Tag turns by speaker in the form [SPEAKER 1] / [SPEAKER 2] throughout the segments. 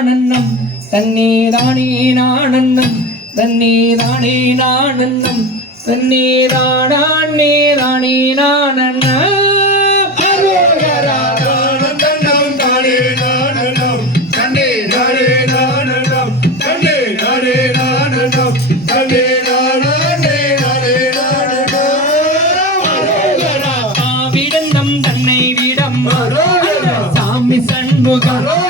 [SPEAKER 1] நானன்னம்.
[SPEAKER 2] தன்னே தானே நானன்னம். தன்னே தானே நானன்னம். தன்னே தானான் மேதானே நானன்னம்
[SPEAKER 1] Bugatti.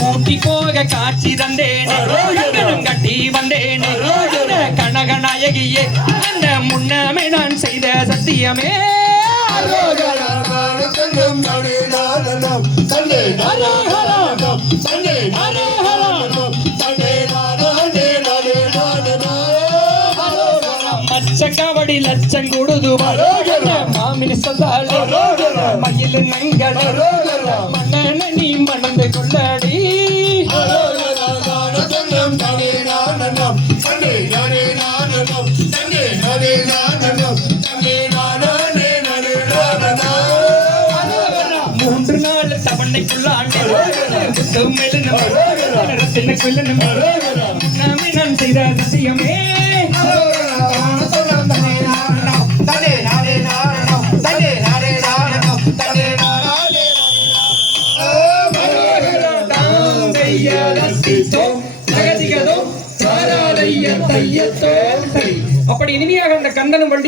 [SPEAKER 1] கூட்டி போக காட்சி தந்தேன். கட்டி வந்தேன். கனகநாயகியே அந்த முன்னமே நான் செய்த சத்தியமே.
[SPEAKER 2] ಲಕ್ಷಕಾವಡಿ ಲಕ್ಷಂ ಗುಡುದು ಮಾಮಿನ ಸದಾಲ ಮೈಲು ನಂಗಡ ಮನನ ನೀ ಮಣಂದು ಕೊಳ್ಳಾಡಿ
[SPEAKER 1] மூன்று நாள் தவணைக்குள்ள ஆண்டு மேலும் அப்படி இனிமையாக அந்த கந்தனும் வண்டி